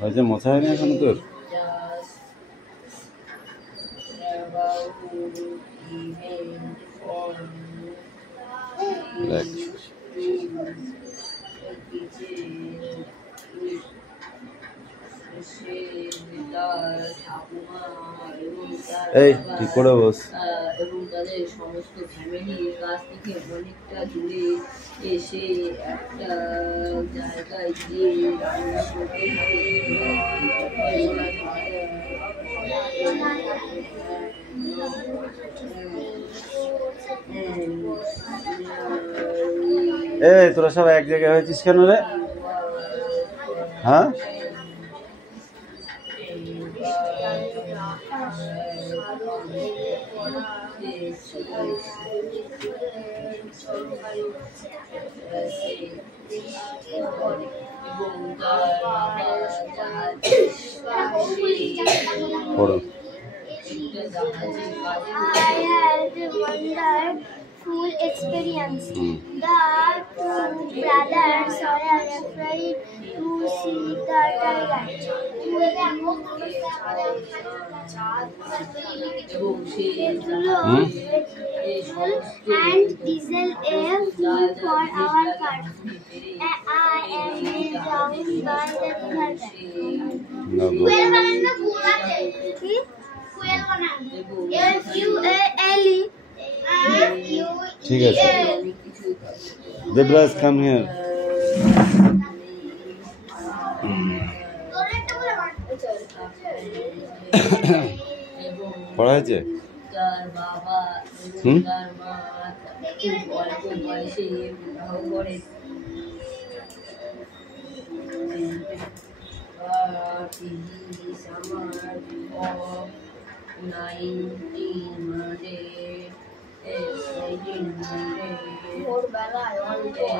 হয়েছে মোছা হয়নি এখন তোর? এই ঠিক করে বস। এবং তাদের সমস্ত ফ্যামিলির কাছ থেকে অনেকটা দূরে এসে একটা জায়গায় গিয়ে রান্না করতে এই তোরা সব এক জায়গায় হয়েছিস কেন রে? হ্যাঁ, পড়ো। I had a wonderful experience. The two brothers were afraid to see the tiger. And diesel a fuel for our car. I am down by the river. ঠিক আছে, দেবরাজ কাম হিয়ার। পড়া হয়েছে?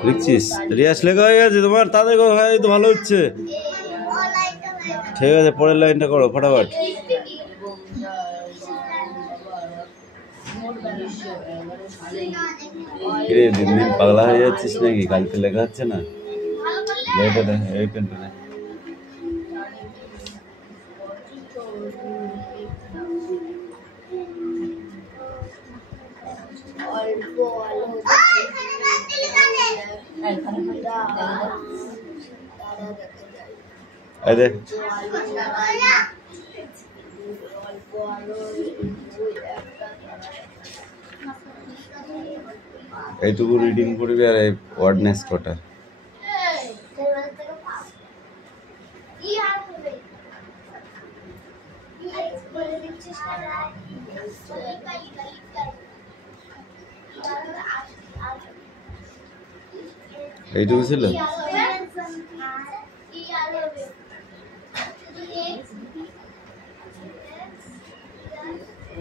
লিখছিস? রিয়াজ লেখা হয়ে গেছে তোমার? তাদের তো ভালো হচ্ছে। ঠিক আছে, পরের লাইনটা করো ফটাফট। দিন দিন পাগলা হয়ে যাচ্ছিস নাকি? কালকে লেখা হচ্ছে না? এই পেনটা দে। এইটুকু রিডিং করবি আর এই ওয়ার্ডনেস কটা। এইটুকু ছিল?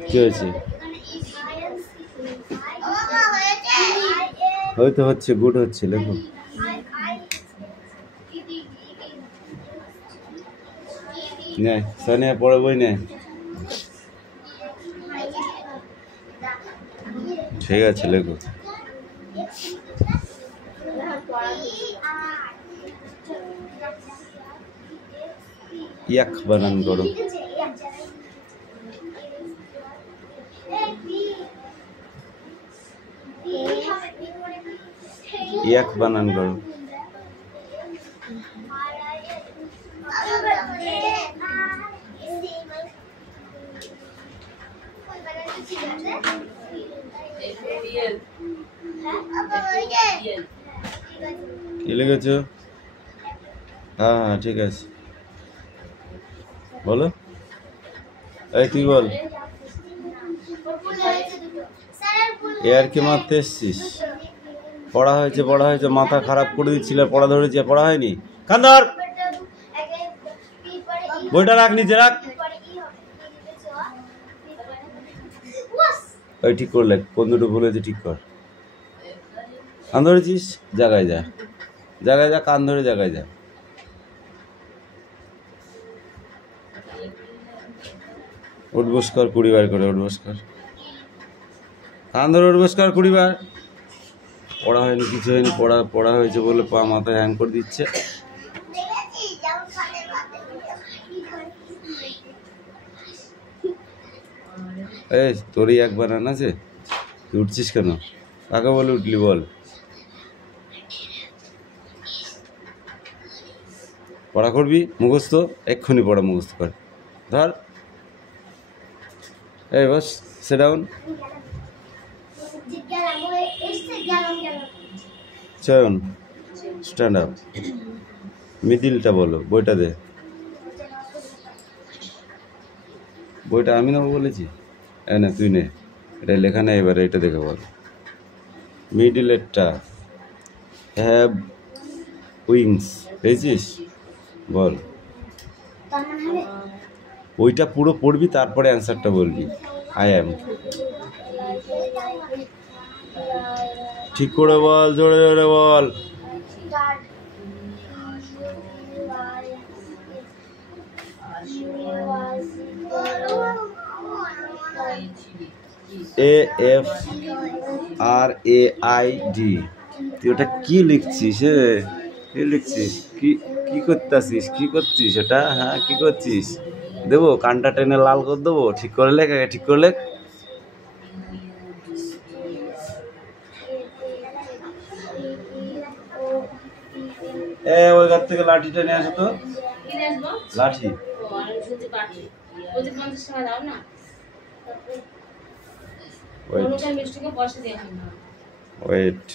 কি হয়েছে? হয়তো হচ্ছে, গুড হচ্ছে, লেখো। নে সানিয়া পড়ে বই নে। ঠিক আছে, লেখো। ইয়াক বানান করো। ইয়াক বানান করো। কি লিখেছ? হ্যাঁ হ্যাঁ ঠিক আছে, বলো। এই তুই বল। এর কি মারতে এসছিস? পড়া হয়েছে, পড়া হয়েছে, মাথা খারাপ করে দিচ্ছিল। পড়া ধরেছে, পড়া হয়নি। কান্দর বইটা রাখ, নিচে রাখ। ওই ঠিক করলে কোন দুটো ভুল হয়েছে ঠিক কর। কান ধরেছিস, জায়গায় যা, জায়গায় যা, কান ধরে জায়গায় যা। উঠবোস কর 20 বার করে, উঠবোস কর, কান ধরে উঠবোস কর 20 বার। পড়া হয়নি, কিছু হয়নি, পড়া হয়েছে বলে পা মাথায় হ্যাং করে দিচ্ছে। এই তোরই একবার আছে, তুই উঠছিস কেন? কাকে বলে উঠলি বল? পড়া করবি মুখস্থ, এক্ষুনি পড়া মুখস্থ কর। ধর, এই বস, সিট ডাউন। চয়ন, স্ট্যান্ড আপ। মিডিলটা বলো, বইটা দে। বইটা আমি নেবো বলেছি? না তুই নে, এটা লেখা নেই, এবারে এটা দেখে বল। মিডিলেরটা, হ্যাভ উইংস, পেয়েছিস? বল। ওইটা পুরো পড়বি, তারপরে অ্যান্সারটা বলবি। I am. ঠিক করে বল, জোরে জোরে বল। AFRAID। তুই ওটা কি লিখছিস? কি লিখছিস? কি করতেছিস? কি করছিস ওটা? হ্যাঁ, কি করছিস? দেবো কানটা টেনে লাল করে দেবো? ঠিক করে লেখ, ঠিক করে লেখ। ওই ঘর থেকে লাঠিটা নিয়ে আসো তো। লাঠি ওয়েট।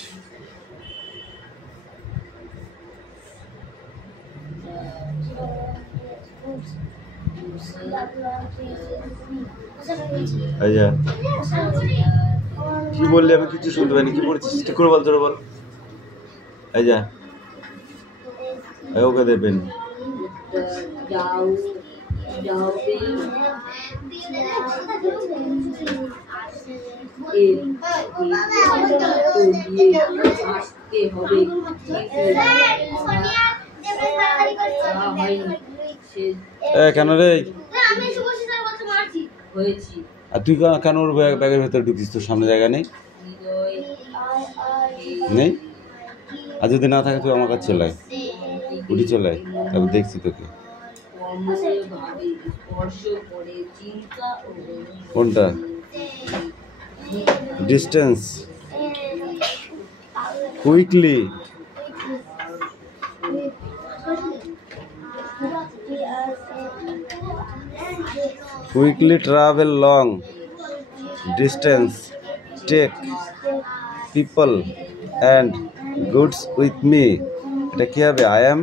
কি বললি? আমি কিছু শুনতে পাইনি। কি পড়ছিস? ঠিক করে বল, তোরা বল। এই যা, ওকে দেবেন। কেন রে? আর তুই কেন ওর ব্যাগের ভেতরে ঢুকিস? তোর সামনে জায়গা নেই? নেই? আর যদি না থাকে তুই আমার কাছে চলে আয়, উঠি চলে আয়, তারপর দেখছি তোকে। কোনটা? Distance. Quickly. Quickly travel long distance, take people and goods with me. এটা কি হবে? I am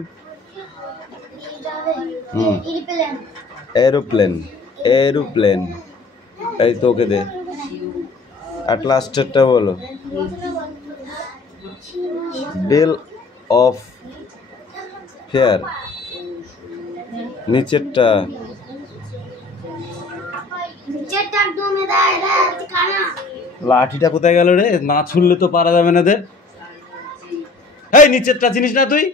aeroplane. এরোপ্লেন। এই তোকে দে। অ্যাট লাস্টেরটা বলো। Bill of fare. নিচেরটা লাঠিটা কোথায় গেল রে? না ছুড়লে তো পারা যাবে না। দে, এই নিচেরটা চিনিস না তুই?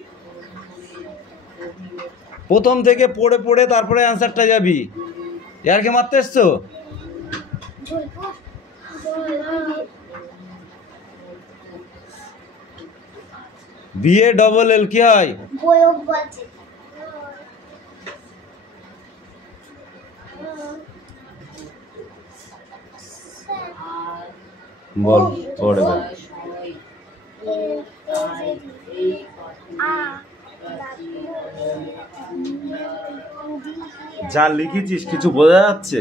প্রথম থেকে পড়ে পড়ে তারপরে অ্যান্সারটা যাবি। ইয়ারকে মারতে এসছো? BALL কি হয়? বল, পড়ে বল। যা লিখেছিস কিছু বোঝা যাচ্ছে?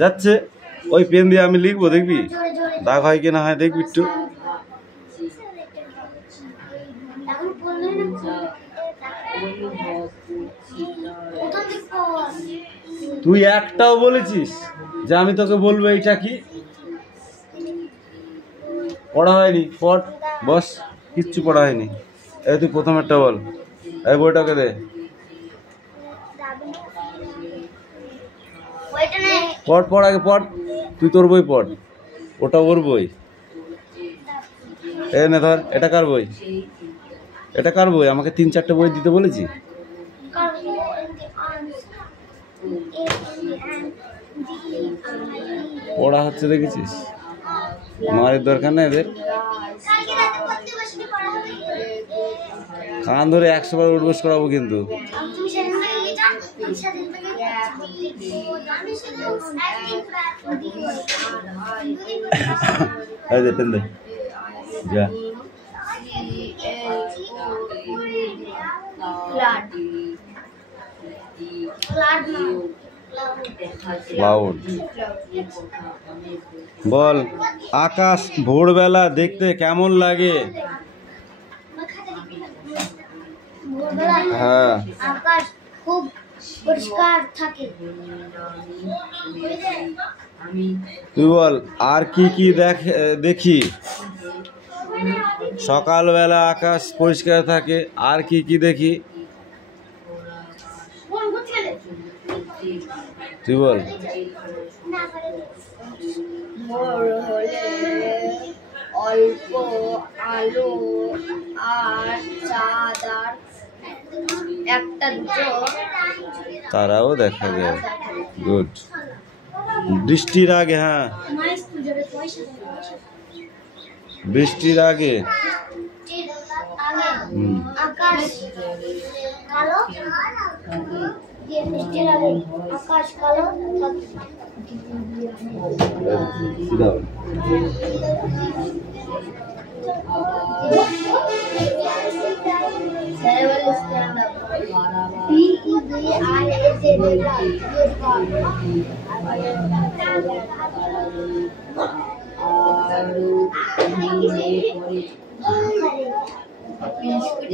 যাচ্ছে। ওই পেন দিয়ে আমি লিখবো, দেখবি দাগ হয় কি না হয়, দেখবি একটু। তুই একটাও বলেছিস যে আমি তোকে বলবো এইটা কি? পড়া হয়নি, পড়, বস। কিচ্ছু পড়া হয়নি। এই তুই প্রথম একটা বল। এই বইটাকে দে। পড় পড়, আগে পড়। তুই তোর বই পড়, ওটা ওর বই। এ নে ধর, এটা কার বই? এটা কার বই? আমাকে 3-4টে বই দিতে বলেছি। পড়া হচ্ছে, দেখেছিস? মারের দরকার নেই এদের। কান ধরে 100 বার উঠবোস করাবো কিন্তু। এই দে পেন দে যা। ক্লাউড বল, আকাশ ভোরবেলা দেখতে কেমন লাগে? হ্যাঁ, আকাশ খুব পরিষ্কার থাকে। তুই বল আর কি কি দেখি? সকালবেলা আকাশ পরিষ্কার থাকে, আর কি কি দেখি? তুই বল। ভোর হলে অল্প আলো আর চাঁদ আর একটা দুটো তারাও দেখা যায়। গুড। বৃষ্টির আগে, হ্যাঁ বৃষ্টির আগে আকাশ কালো, বৃষ্টির আগে আকাশ কালো থাকে।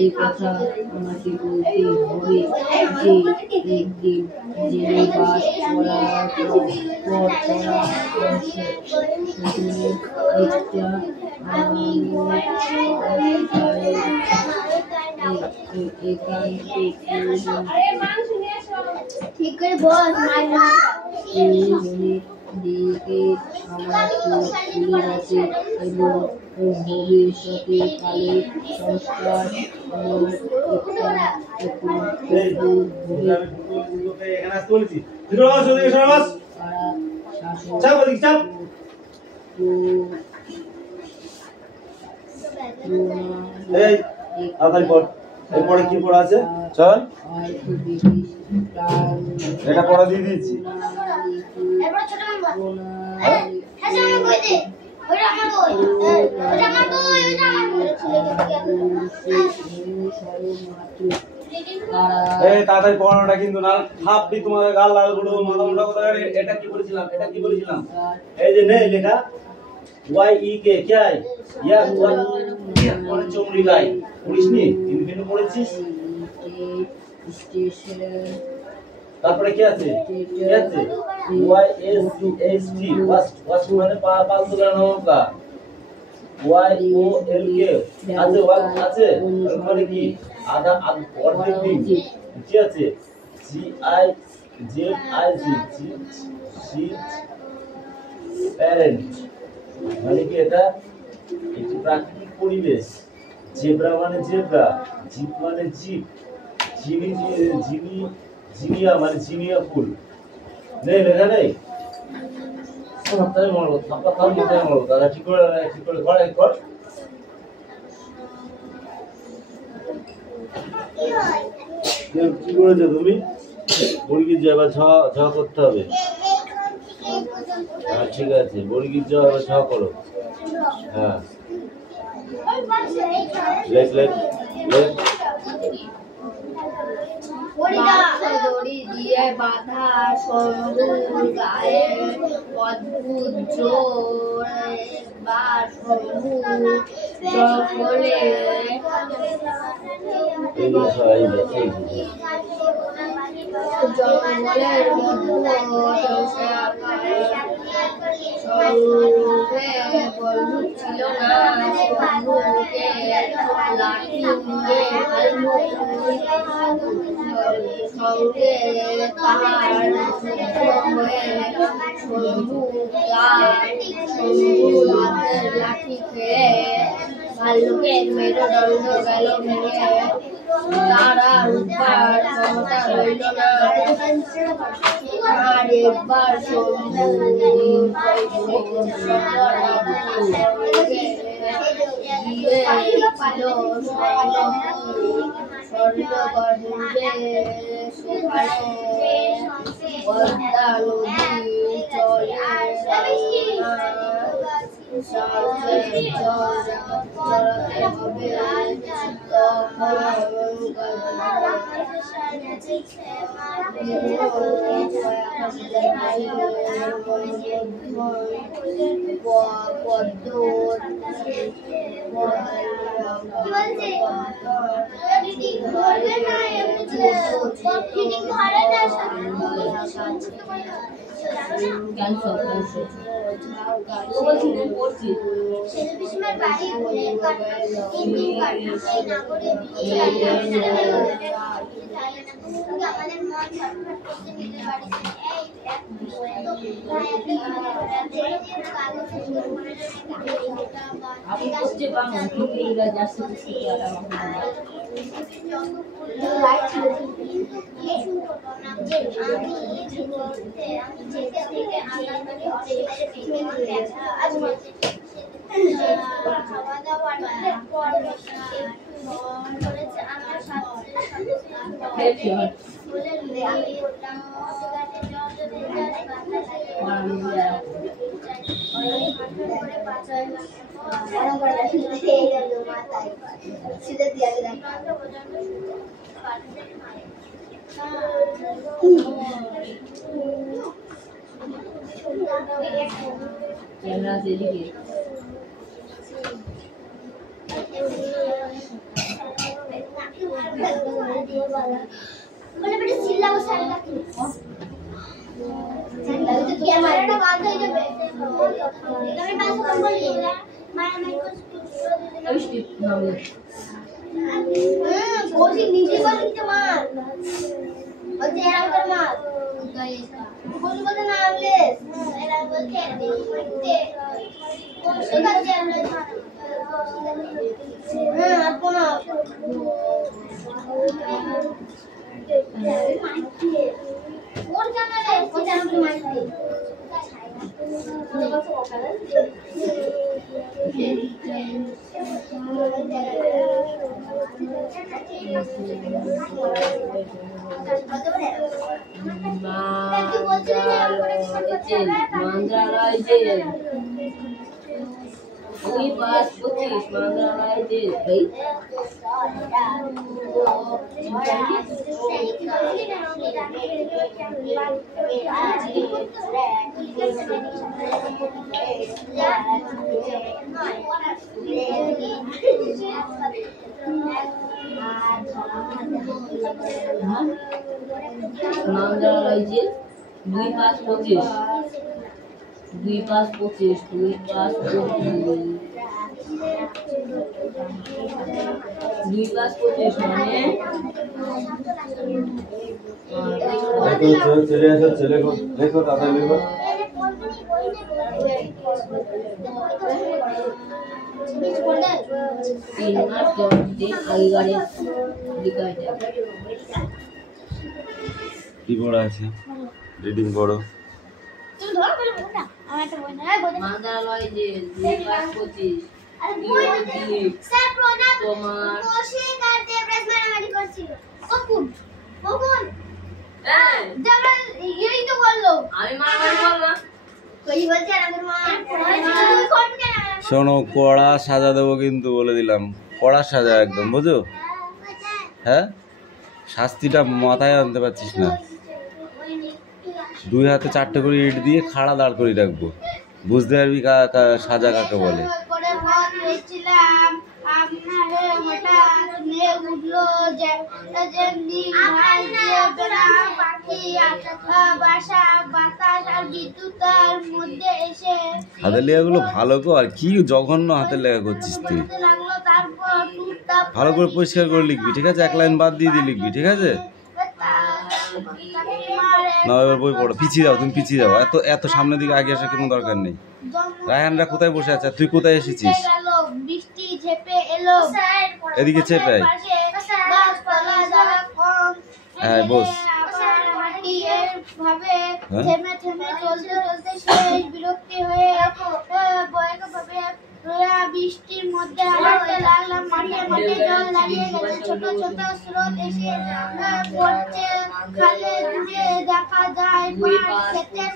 এই কথা আমাকে বলতে হবে যে একদিন জেলে বাস করার পর তারা ঠিক করে বল। দিকে আমার চলে গেছে এবং ভবিষ্যতে কালে সংস্কার এরপরে কি পড়া আছে? চল এটা পড়া দিয়ে দিয়েছি। তাড়াতাড়ি পড়ানোটা কিন্তু না ভাববি তোমাদের গাল লাল গুলো মাথা মোটা কথা। এটা কি বলেছিলাম? এই যে নেই লেখা ওয়াই ই কে क्या है या পরে চমড়ি গাই পড়িসনি? কিন্তু পড়েছিস। তারপরে কি আছে? Y S S T first মানে পাল তোলানো হোগা। ওয়াই ও এল কে আছে, আছে মানে কি আধা অর্ধেক দিন কি আছে? G I Z I G C parent মানে কি এটা একটি প্রাকৃতিক পরিবেশ। জেব্রা মানে জেব্রা, জিপ মানে জিপ, জিনিয়া মানে জিনিয়া ফুল। নেই লেখা নেই। মাথায় মারো, মাথায় মারো দাদা। ঠিক করে কর। কি করেছো তুমি? বর্গীর জ এবার ঝ করতে হবে। হ্যাঁ ঠিক আছে, বর্গীর জ এবার ঝ করো। হ্যাঁ লেখ দড়ি দিয়ে বাঁধা সরু গায়ে অদ্ভুত জোর বা সরু জঙ্গলে জঙ্গলের মধ্যে বন্ধু ছিল না। বন্ধুকে লাঠি সঙ্গে পাহাড় হয়ে সন্ধু হাতের লাঠি খেয়ে ভাল্লুকের মেরুদণ্ড গেল ভেঙে, তারা রূপবার ক্ষমতা রইল না। আর একবার শম্ভু স্বর্গগর্ভে সেখানে পদ্মা নদী চলে চড়াতে হবে कैमरा से देखिए बोले बेटा चिल्ला वो सारे का चिल्ला तो क्या मारना बात है जब कभी बात कम बोलिए मारा मैं कुछ कोशिश नीचे पर नीचे मार और तेरा कर मार बोल बोल नाम ले तेरा बोल के दे कोशिश कर दे हां आपको ना और जाना है वो जाना पे मार दे मंत्रालय जे वही पास 25 मंत्रालय जे भाई मंत्रालय जे 2 पास 25 2 पास 25 2 पास 2 पास 25 মানে चले আসো ছেলে को देखो दादा देखो तीन मास के आगे गाड़ी लिखा है কি বড় আছে রিডিং বড় তুমি ধরো বলে বলটা আমার তো বল না বল मंत्रालय जे 2 पास 25 আরে বই স্যার প্রণাম তোমার বসে কাটে প্রেস মারামারি করছিল কখন কখন এই যারা এই তো বললো আমি মারামারি বললাম কই বলছে আমাদের মা তুই করবি কেন শোনো কড়া সাজা দেবো কিন্তু বলে দিলাম কড়া সাজা একদম বুঝো হ্যাঁ শাস্তিটা মাথায় আনতে পারছিস না 2 হাতে 4টে করে ইট দিয়ে খাড়া দাঁড় করে রাখবো বুঝতে পারবি সাজা কাকে বলে করে ভাত খেয়েছিলাম আপনার হঠাৎ নিয়ে উঠলো যে যেমনি ভাই দিয়ে বেলা পাখি বাসা বাতাস আর বিদ্যুতার মধ্যে এসে হাতের লেখাগুলো ভালো কর কি জঘন্য হাতের লেখা করছিস তুই লাগলো তারপর টুকটা ভালো করে পরিষ্কার করে লিখবি ঠিক আছে 1 লাইন বাদ দিয়ে লিখবি ঠিক আছে না এবার বই পড়ো পিছিয়ে যাও তুমি পিছিয়ে যাও এত এত সামনের দিকে আগে আসার কোনো দরকার নেই রায়হানরা কোথায় বসে আছে আর তুই কোথায় এসেছিস বৃষ্টি ঝেপে এলো এদিকে চেপে আয়। গাছপালা যারা কম হ্যাঁ বস। ভাবে থেমে থেমে চলতে চলতে শেষ বিরক্তি হয়ে ভাবে বৃষ্টির মধ্যে হাঁটতে লাগলাম। মাঠে মাঠে জল দাঁড়িয়ে গেছে, ছোট ছোট স্রোত এসে পড়ছে খালে দূরে দেখা যায় পাট ক্ষেতের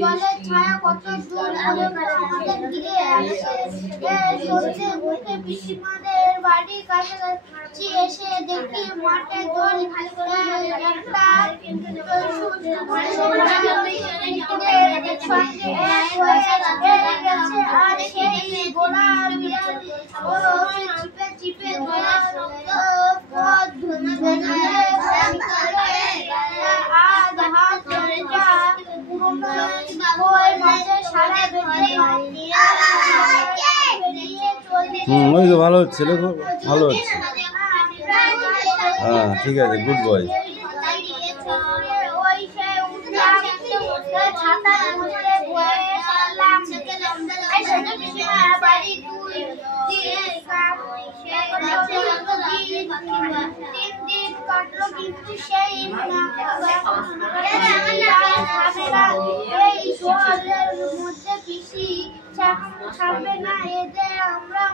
জলের ছায়া কত দূর আমাদের ঘিরে আসে। সন্ধ্যে মুখে পিসিমাদের বাড়ির কাছাকাছি এসে দেখি মাঠে জল একটা আর সেই গোড়া চিপে চিপে ওই তো ভালো হচ্ছে, দেখো ভালো হচ্ছে। হ্যাঁ ঠিক আছে, গুড বয়। ছাড়বে না এদের আমরা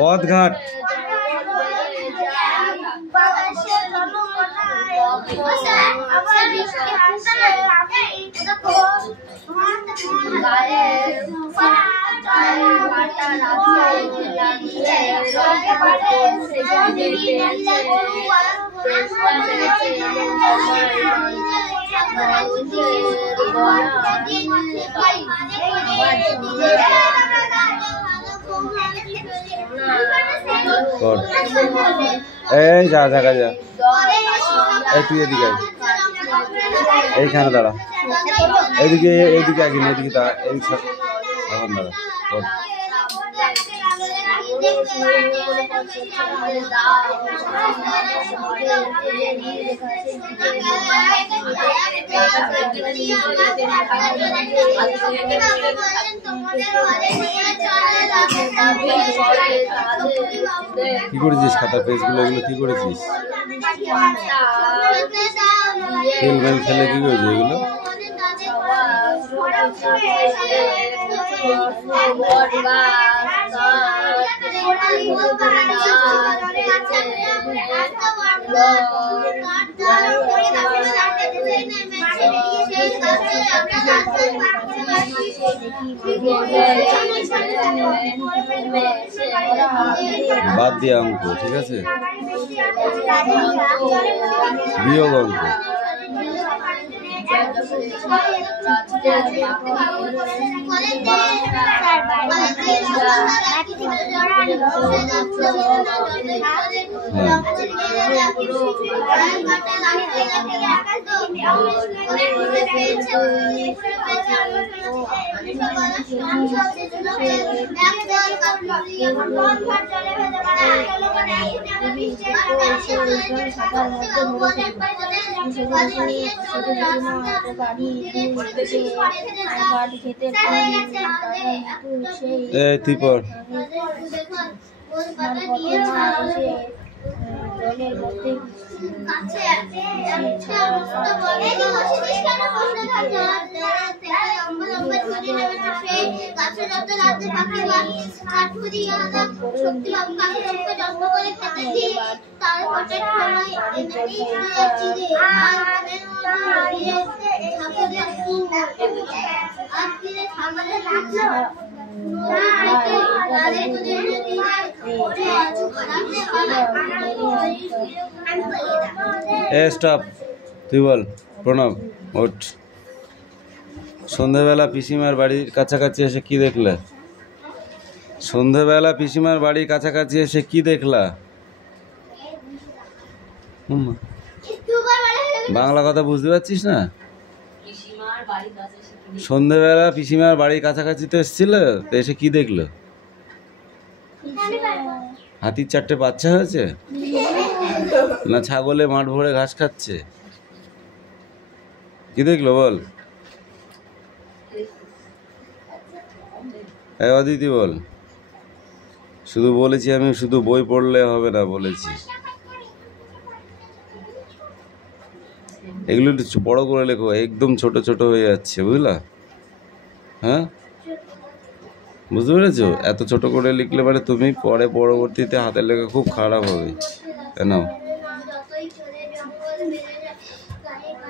পথঘাট এই যা দেখা যা। এই তুই এদিকে আয়, এইখানে দাঁড়া, এইদিকে এইদিকে আগে না, এদিকে দাঁড়া, এই এখন দাঁড়া। কি করেছিস খাতা পেজগুলো, এগুলো কি করেছিস? খেল মেল খেলে কি করেছিস এগুলো? বাদ দিয়ে অঙ্ক, ঠিক আছে, বিয়োগ অঙ্ক। তুই পড়। স্টপ, তুই বল। প্রণব ওঠ। সন্ধ্যাবেলা পিসিমার বাড়ির কাছাকাছি এসে কি দেখলে? সন্ধ্যাবেলা পিসিমার বাড়ির কাছাকাছি এসে কি দেখলা? বাংলা কথা বুঝতে পারছিস না? সন্ধ্যাবেলা পিসিমার বাড়ির কাছাকাছি তো এসেছিল, তো এসে কি দেখলো? হাতির 4টে বাচ্চা হয়েছে, না ছাগলে মাঠ ভরে ঘাস খাচ্ছে? কি দেখলো বল? হ্যাঁ অদিতি বল। শুধু বলেছি আমি, শুধু বই পড়লে হবে না বলেছি। এগুলো একটু বড় করে লেখো, একদম ছোট ছোট হয়ে যাচ্ছে, বুঝলা? হ্যাঁ বুঝতে পেরেছো? এত ছোট করে লিখলে মানে তুমি পরে পরবর্তীতে হাতের লেখা খুব খারাপ হবে। নাও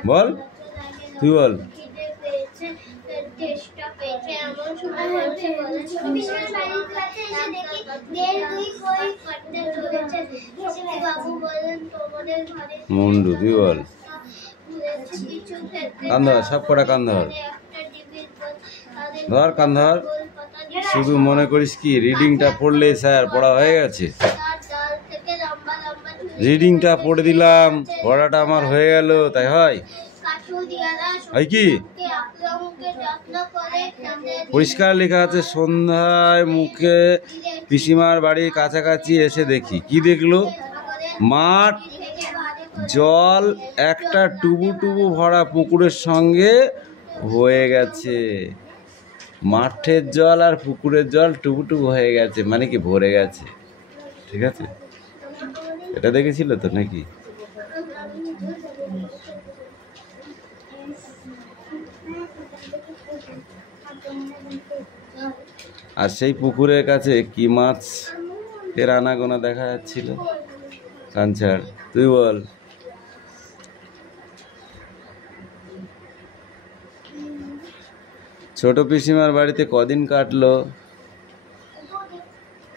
বল, তুই বল। মুন্ডু তুই বল। কান ধর, সব কটা কান ধর, ধর কান ধর। শুধু মনে করিস কি রিডিংটা পড়লে স্যার পড়া হয়ে গেছে? রিডিংটা পড়ে দিলাম, পড়াটা আমার হয়ে গেল, তাই হয়? হয় কি? পরিষ্কার লেখা আছে, সন্ধ্যায় মুখে পিসিমার বাড়ির কাছাকাছি এসে দেখি। কি দেখলো? মাঠ, জল, একটা টুবু টুবু ভরা পুকুরের সঙ্গে হয়ে গেছে। মাঠের জল আর পুকুরের জল টুবু টুবু হয়ে গেছে, মানে কি ভরে গেছে। ঠিক আছে, এটা দেখেছিল তো নাকি? আর সেই পুকুরের কাছে কি মাছ এর আনাগোনা দেখা যাচ্ছিল? কাঞ্চার তুই বল। ছোট পিসিমার বাড়িতে কদিন কাটলো?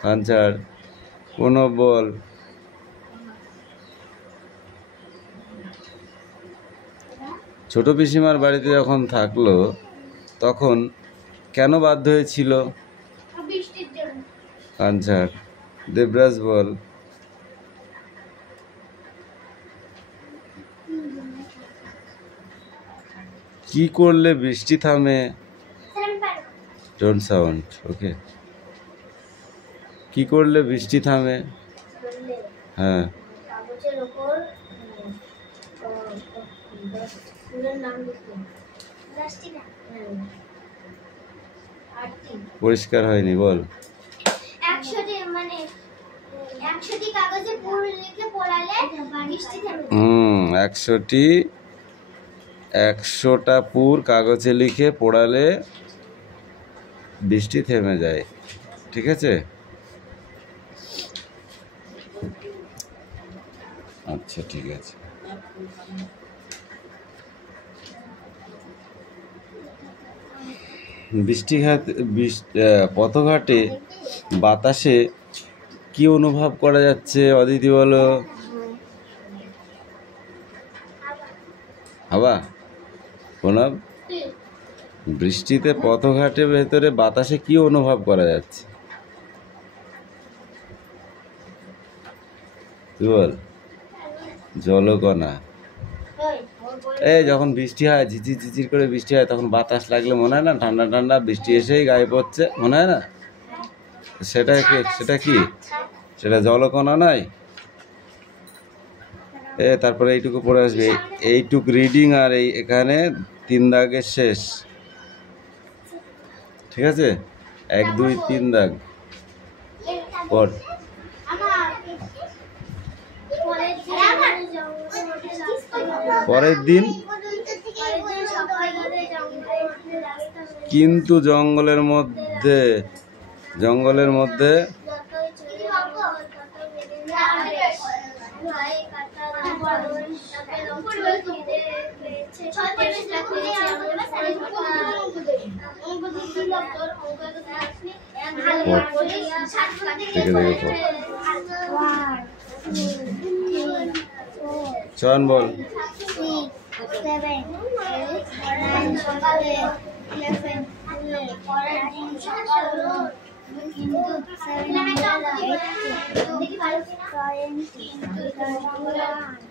কাঞ্চার কোনো বল। ছোট পিসিমার বাড়িতে যখন থাকলো তখন কেন বাধ্য হয়েছিল? কাঞ্চার। দেবরাজ বল। কি করলে বৃষ্টি থামে? ডোন্ট সাউন্ড, ওকে। কি করলে বৃষ্টি থামে? হ্যাঁ পরিষ্কার হয়নি, বল। 100টা পুর কাগজে লিখে পোড়ালে বৃষ্টি থেমে যায়। ঠিক আছে, আচ্ছা ঠিক আছে। পথঘাটে বাতাসে কি অনুভব করা যাচ্ছে? অদিতি বলো। হাওয়া। প্রণব, বৃষ্টিতে পথঘাটের ভেতরে বাতাসে কি অনুভব করা যাচ্ছে? তুই বল। জলকণা। এই যখন বৃষ্টি হয়, ঝিঝির ঝিঝির করে বৃষ্টি হয়, তখন বাতাস লাগলে মনে হয় না ঠান্ডা ঠান্ডা বৃষ্টি এসেই গায়ে পড়ছে, মনে হয় না? সেটা কি? সেটা জলকণা নয়? তারপরে এইটুকু পড়ে আসবে, এইটুক রিডিং, আর এখানে 3 দাগের শেষ। ঠিক আছে, 1 2 3 দাগ পড়। পরের দিন কিন্তু জঙ্গলের মধ্যে দেখে দেখো চয়ন বল। 6, 7, 8, 9, 10, 11, 12, 13, 14, কিন্তু 17, 18, 20, 21,